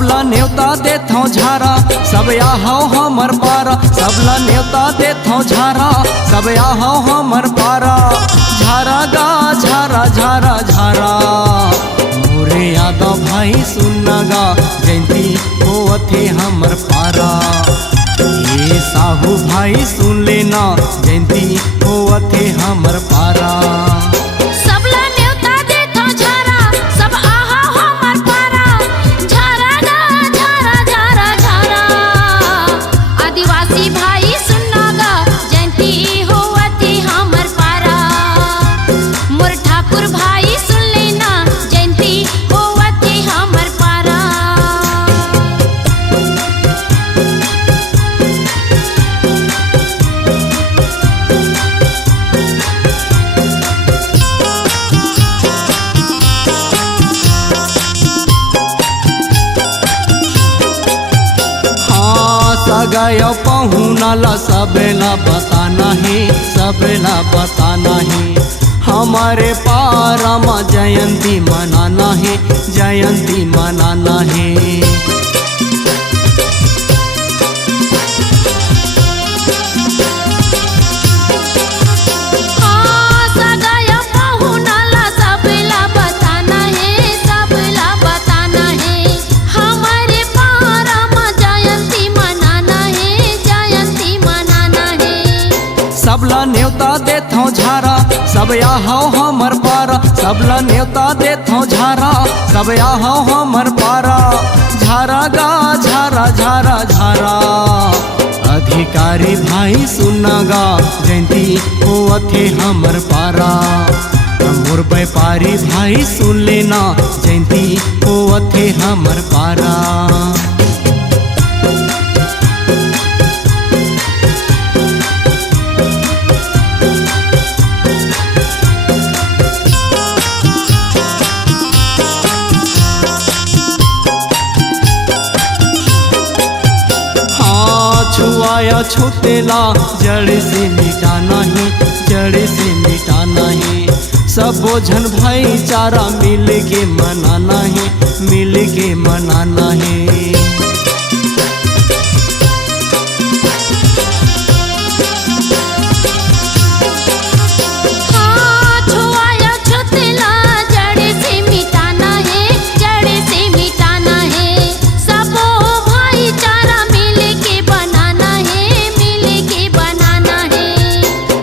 सबला न्योता देथो झारा सब आहो हमर पारा। सबला न्योता देथो झारा सब आहो हमर पारा। झारा गा झारा झारा झारा मोरे यादव भाई सुनना गा जयंती होवथे हमर पारा। ये साहू भाई सुन लेना जयंती होवथे हमर पारा। गयो पहुनाला सबला बताना है सबला बताना है। हमारे पारा में जयंती मनाना है जयंती मनाना है। सबला न्योता देथो झारा सब आहो हमर पारा। सबला न्योता देथो झारा सब आहो हमर पारा। झारा गा झारा झारा झारा अधिकारी भाई सुनना गा जयंती होवथे हमर पारा। मोर व्यापारी भाई सुन लेना जयंती होवथे हमर पारा। छुआया छूटेला जड़ से मिटाना है जड़ से मिटाना है। सब बोझन भाईचारा मिल के मनाना है मिल के मनाना है।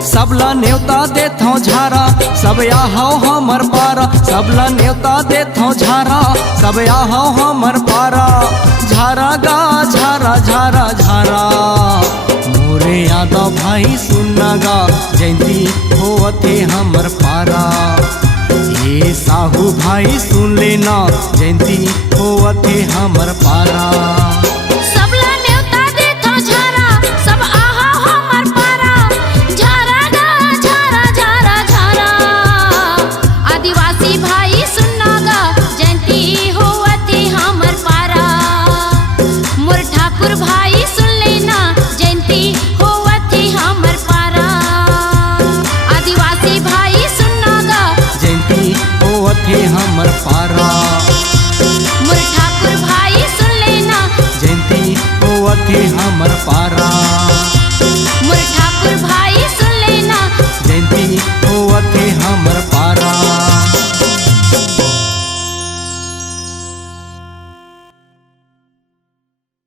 सबला न्योता देथो झारा सब आहो हमर पारा। सबला न्योता देथो झारा सब आहो हमर पारा। झारा गा झारा झारा झारा मोरे यादव भाई सुनना गा जयंती होवथे हमर पारा। ये साहू भाई सुन लेना जयंती होवथे हमर पारा। हमर पारा मोर ठाकुर भाई सुन लेना जयंती होवथे हमर पारा।